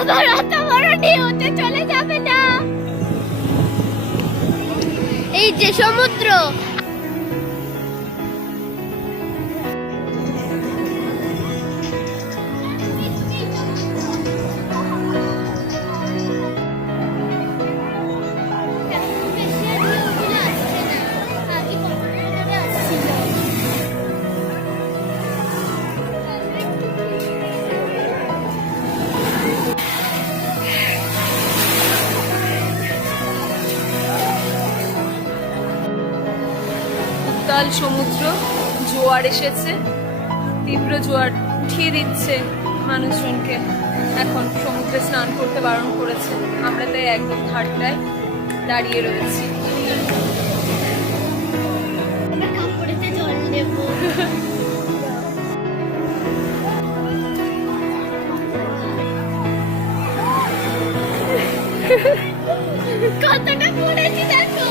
আবার অত বড় ঢেউতে চলে যাবে না। এই যে সমুদ্র, উত্তাল সমুদ্র, জোয়ার এসেছে, তীব্র জোয়ার উঠিয়ে দিচ্ছে মানুষজনকে। এখন সমুদ্রে স্নান করতে বারণ করেছে, আমরা তাই একদম ঘাটটায় দাঁড়িয়ে রয়েছি। কাপড়েতে জল দেবো। কতটা পড়েছি দেখো।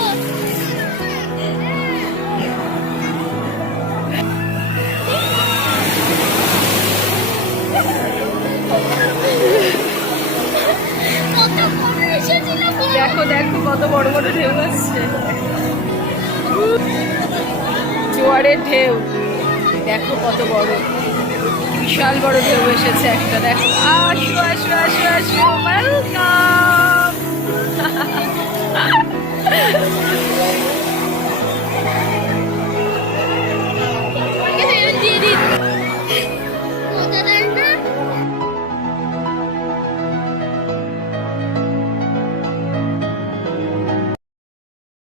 দেখো দেখো কত বড় বড় ঢেউ আসছে, জোয়ারের ঢেউ দেখো কত বড়, বিশাল বড় ঢেউ এসেছে একটা। দেখো, আসো আসো আসো আসো, ওয়েলকাম।